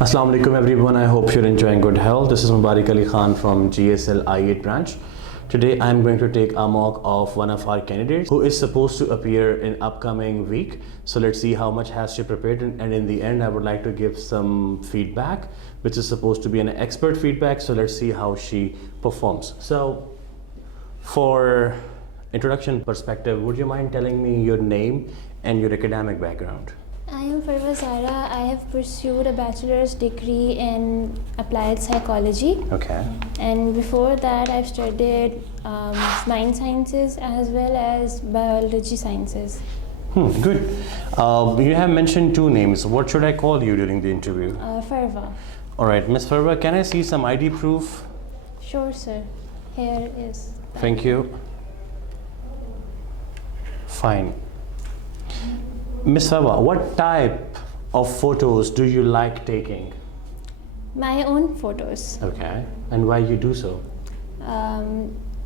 Assalamu alaikum everyone, I hope you're enjoying good health. This is Mubarak Ali Khan from GSL IELTS branch. Today I'm going to take a mock of one of our candidates who is supposed to appear in upcoming week. So let's see how much has she prepared, and in the end I would like to give some feedback which is supposed to be an expert feedback. So let's see how she performs. So for introduction perspective, would you mind telling me your name and your academic background? I am Farwa Zara. I have pursued a bachelor's degree in applied psychology. Okay. And before that, I've studied mind sciences as well as biology sciences. Good. You have mentioned two names. What should I call you during the interview? Farwa. All right, Miss Farwa, can I see some ID proof? Sure, sir. Here is. Thank you. Fine. Miss Farwa, what type of photos do you like taking? My own photos. Okay. And why you do so?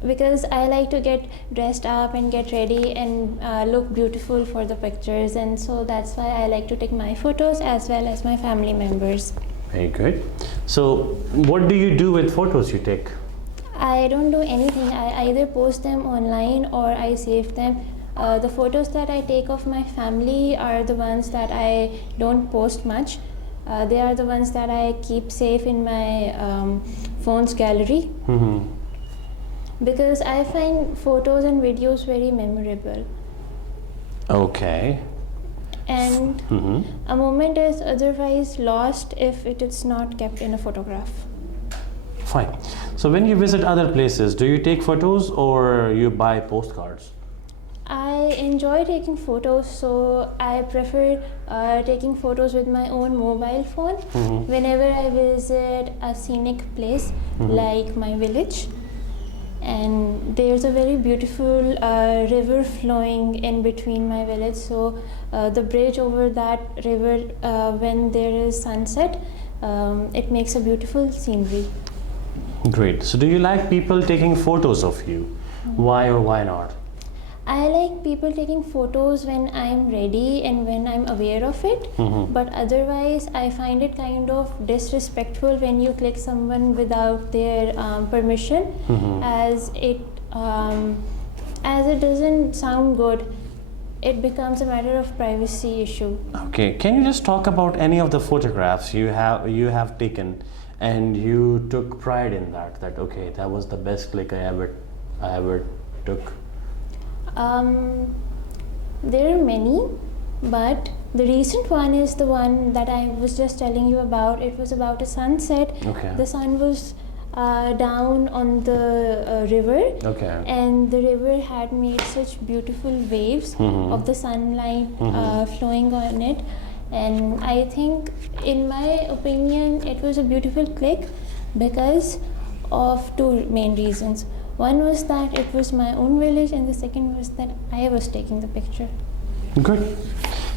Because I like to get dressed up and get ready and look beautiful for the pictures, and so that's why I like to take my photos as well as my family members. Very good. So what do you do with photos you take? I don't do anything. I either post them online or I save them. The photos that I take of my family are the ones that I don't post much. They are the ones that I keep safe in my phone's gallery. Because I find photos and videos very memorable. Okay. And a moment is otherwise lost if it is not kept in a photograph. Fine. So when you visit other places, do you take photos or you buy postcards? I enjoy taking photos, so I prefer taking photos with my own mobile phone whenever I visit a scenic place like my village. And there's a very beautiful river flowing in between my village, so the bridge over that river, when there is sunset, it makes a beautiful scenery. Great. So do you like people taking photos of you? Why or why not? I like people taking photos when I'm ready and when I'm aware of it, but otherwise I find it kind of disrespectful when you click someone without their permission, as it doesn't sound good. It becomes a matter of privacy issue. Okay, can you just talk about any of the photographs you have taken and you took pride in that okay, that was the best click I ever took? There are many, but the recent one is the one that I was just telling you about. It was about a sunset. Okay. The sun was down on the river, and the river had made such beautiful waves of the sunlight flowing on it. And I think, in my opinion, it was a beautiful click because of two main reasons. One was that it was my own village, and the second was that I was taking the picture. Good.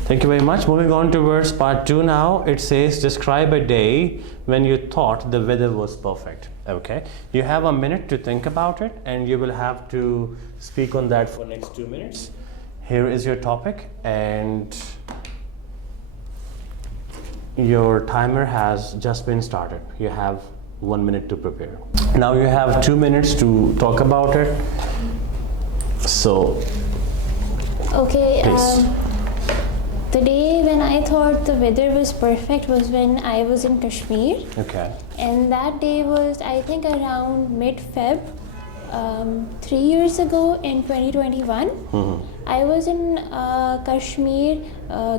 Thank you very much. Moving on towards part 2 now. It says, describe a day when you thought the weather was perfect. Okay. You have a minute to think about it, and you will have to speak on that for next 2 minutes. Here is your topic, and your timer has just been started. You have 1 minute to prepare. Now you have 2 minutes to talk about it. So, okay. Please. The day when I thought the weather was perfect was when I was in Kashmir. Okay. And that day was, I think, around mid-Feb, 3 years ago in 2021. I was in Kashmir,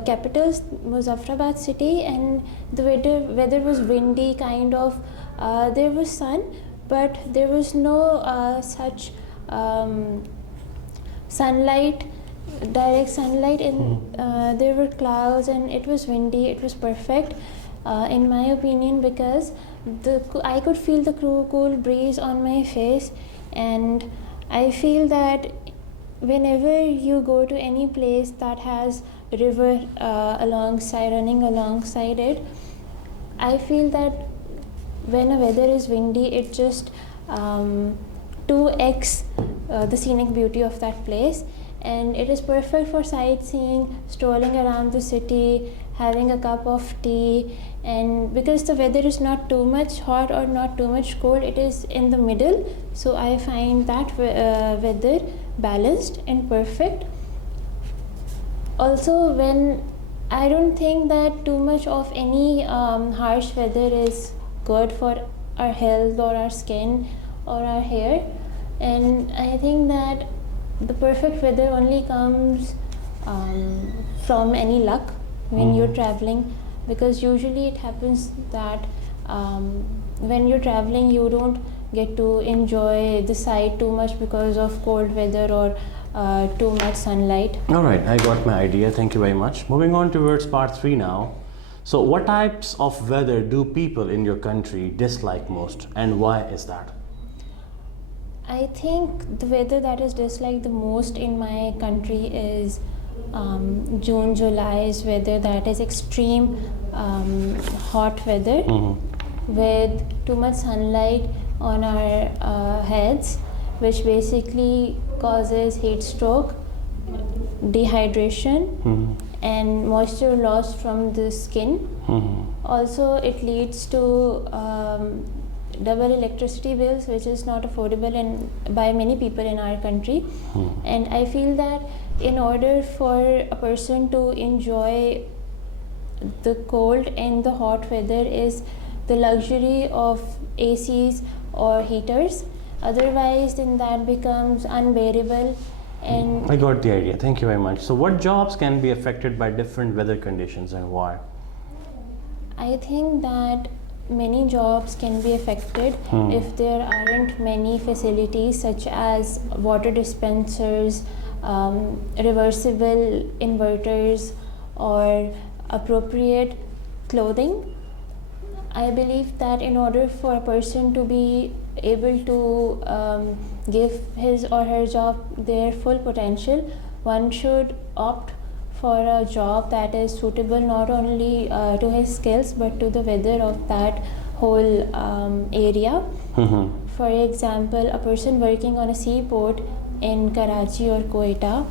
capital Muzaffarabad city, and the weather was windy, kind of. There was sun, but there was no such sunlight, direct sunlight, and there were clouds, and it was windy. It was perfect, in my opinion, because I could feel the cool breeze on my face. And I feel that whenever you go to any place that has river running alongside it, I feel that when a weather is windy, it just 2x the scenic beauty of that place. And it is perfect for sightseeing, strolling around the city, having a cup of tea, and because the weather is not too much hot or not too much cold, it is in the middle, so I find that weather balanced and perfect. Also, when I don't think that too much of any harsh weather is good for our health or our skin or our hair, and I think that the perfect weather only comes from any luck when you're traveling, because usually it happens that when you're traveling you don't get to enjoy the sight too much because of cold weather or too much sunlight. All right, I got my idea. Thank you very much. Moving on towards part 3 now. So, what types of weather do people in your country dislike most, and why is that? I think the weather that is disliked the most in my country is June, July's weather, that is extreme hot weather with too much sunlight on our heads, which basically causes heat stroke, dehydration, and moisture loss from the skin. Also, it leads to double electricity bills, which is not affordable by many people in our country. And I feel that in order for a person to enjoy the cold and the hot weather is the luxury of ACs or heaters. Otherwise, then that becomes unbearable. And I got the idea. Thank you very much. So, what jobs can be affected by different weather conditions and why? I think that many jobs can be affected if there aren't many facilities such as water dispensers, reversible inverters, or appropriate clothing. I believe that in order for a person to be able to give his or her job their full potential, one should opt for a job that is suitable not only to his skills but to the weather of that whole area. For example, a person working on a seaport in Karachi or Quetta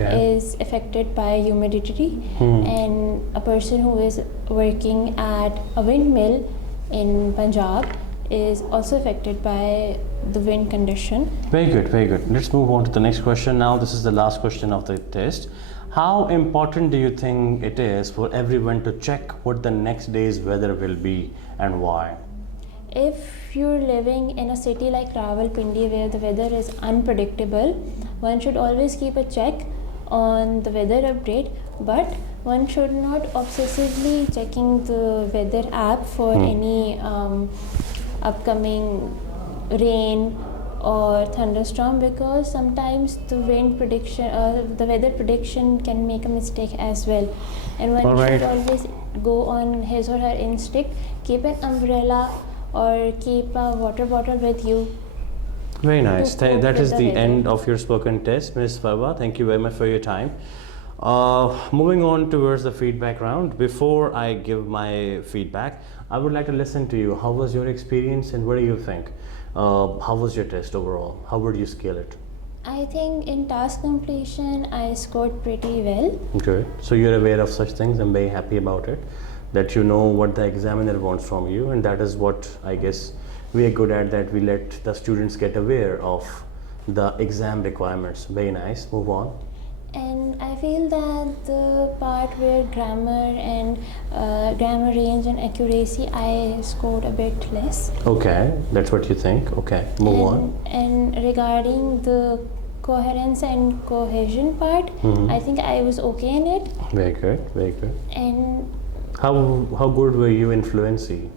is affected by humidity, and a person who is working at a windmill in Punjab is also affected by the wind condition. Very good, very good. Let's move on to the next question now. This is the last question of the test. How important do you think it is for everyone to check what the next day's weather will be and why? If you're living in a city like Rawalpindi where the weather is unpredictable, one should always keep a check on the weather update, but one should not obsessively checking the weather app for any upcoming rain or thunderstorm, because sometimes the wind prediction the weather prediction can make a mistake as well, and one should always go on his or her instinct. Keep an umbrella or keep a water bottle with you. Very nice. That is the end of your spoken test, Ms. Farwa. Thank you very much for your time. Moving on towards the feedback round. Before I give my feedback, I would like to listen to you. How was your experience and what do you think? How was your test overall? How would you scale it? I think in task completion, I scored pretty well. Good. So you're aware of such things. I'm very happy about it. That you know what the examiner wants from you, and that is what I guess we are good at, that we let the students get aware of the exam requirements. Very nice. Move on. And I feel that the part where grammar and grammar range and accuracy, I scored a bit less. Okay, that's what you think. Okay, move on. And regarding the coherence and cohesion part, I think I was okay in it. Very good, very good. And how good were you in fluency?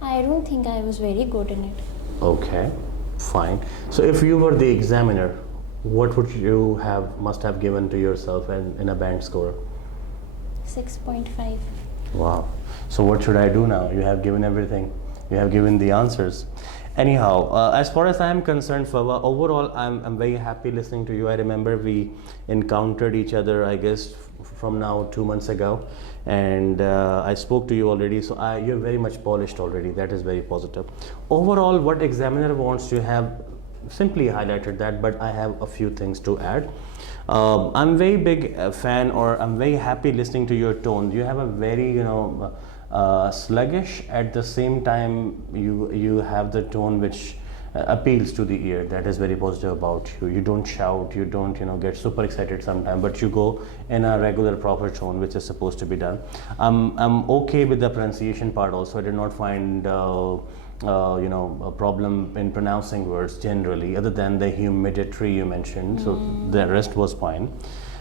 I don't think I was very good in it. Okay, fine. So if you were the examiner, what would you must have given to yourself in a band score? 6.5. Wow. So what should I do now? You have given everything. You have given the answers. Anyhow, as far as I am concerned, Fawa, overall, I'm very happy listening to you. I remember we encountered each other, I guess, from now 2 months ago, and I spoke to you already. So you're very much polished already. That is very positive. Overall, what examiner wants to have simply highlighted that, but I have a few things to add. I'm very big fan, or I'm very happy listening to your tone. You have a very sluggish. At the same time, you have the tone which appeals to the ear. That is very positive about you. You don't shout, you don't get super excited sometimes, but you go in a regular proper tone which is supposed to be done. I'm okay with the pronunciation part also. I did not find a problem in pronouncing words generally, other than the humidity you mentioned. So the rest was fine.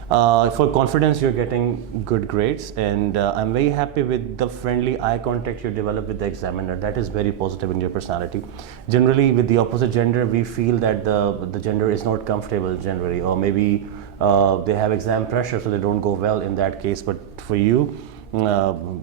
For confidence, you're getting good grades, and I'm very happy with the friendly eye contact you develop with the examiner. That is very positive in your personality. Generally, with the opposite gender, we feel that the gender is not comfortable generally, or maybe they have exam pressure, so they don't go well in that case. But for you,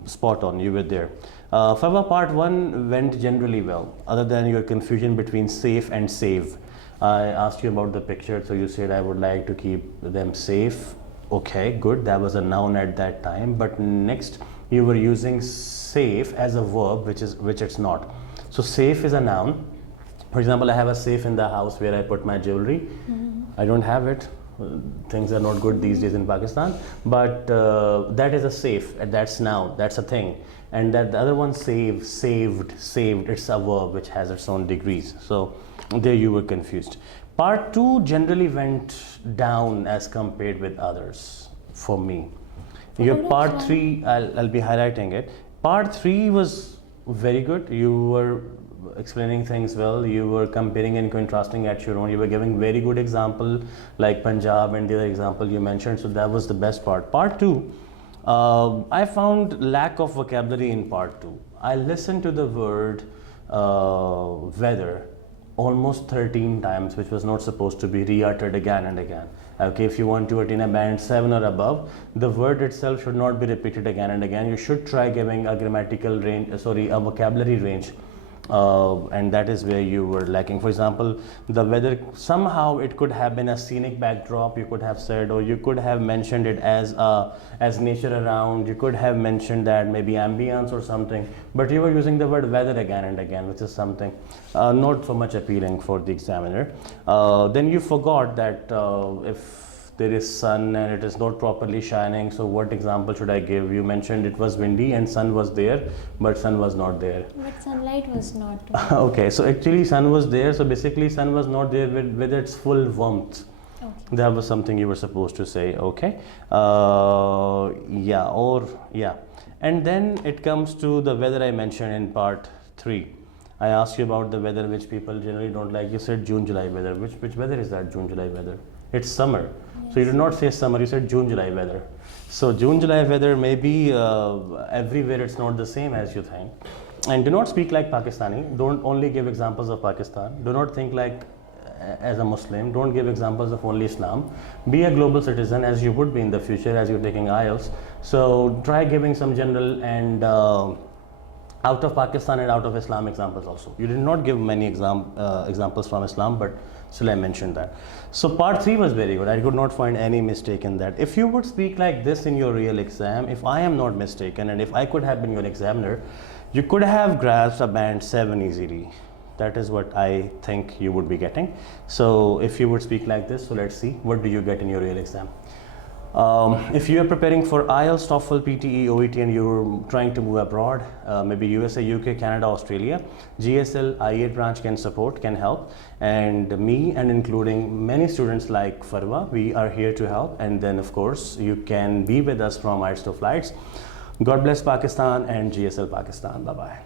spot on, you were there. However, part 1 went generally well, other than your confusion between safe and save. I asked you about the picture, so you said I would like to keep them safe. Okay, good, that was a noun at that time, but next you were using safe as a verb, which it's not. So safe is a noun. For example, I have a safe in the house where I put my jewelry. I don't have it. Things are not good these days in Pakistan, but that is a safe, that's noun, that's a thing. And that the other one, saved, it's a verb which has its own degrees. So there you were confused. Part 2 generally went down as compared with others for me. Your part 3, I'll be highlighting it. Part 3 was very good. You were explaining things well, you were comparing and contrasting at your own, you were giving very good example like Punjab and the other example you mentioned, so that was the best part. Part 2, I found lack of vocabulary in part 2. I listened to the word weather almost 13 times, which was not supposed to be re-uttered again and again. Okay, if you want to attain a band 7 or above, the word itself should not be repeated again and again. You should try giving a grammatical range, a vocabulary range. And that is where you were lacking. For example, the weather, somehow it could have been a scenic backdrop, you could have said, or you could have mentioned it as nature around, you could have mentioned that maybe ambience or something, but you were using the word weather again and again, which is something not so much appealing for the examiner. Then you forgot that if there is sun and it is not properly shining, so what example should I give? You mentioned it was windy and sun was there, but sun was not there. But sunlight was not. Okay, so actually sun was there, so basically sun was not there with its full warmth. Okay. That was something you were supposed to say. Okay, yeah. And then it comes to the weather I mentioned in part 3. I asked you about the weather which people generally don't like. You said June, July weather. Which weather is that, June, July weather? It's summer. Yes. So you did not say summer, you said June, July weather. So June, July weather, maybe everywhere it's not the same as you think. And do not speak like Pakistani. Don't only give examples of Pakistan. Do not think like as a Muslim. Don't give examples of only Islam. Be a global citizen, as you would be in the future as you're taking IELTS. So try giving some general and out of Pakistan and out of Islam examples also. You did not give many examples from Islam, but still I mentioned that. So part 3 was very good. I could not find any mistake in that. If you would speak like this in your real exam, if I am not mistaken, and if I could have been your examiner, you could have grasped a band 7 easily. That is what I think you would be getting. So if you would speak like this, so let's see, what do you get in your real exam? If you are preparing for IELTS, TOEFL, PTE, OET, and you're trying to move abroad, maybe USA, UK, Canada, Australia, GSL I8 branch can help. And me, and including many students like Farwa, we are here to help. And then of course, you can be with us from IELTS to Flights. God bless Pakistan and GSL Pakistan. Bye-bye.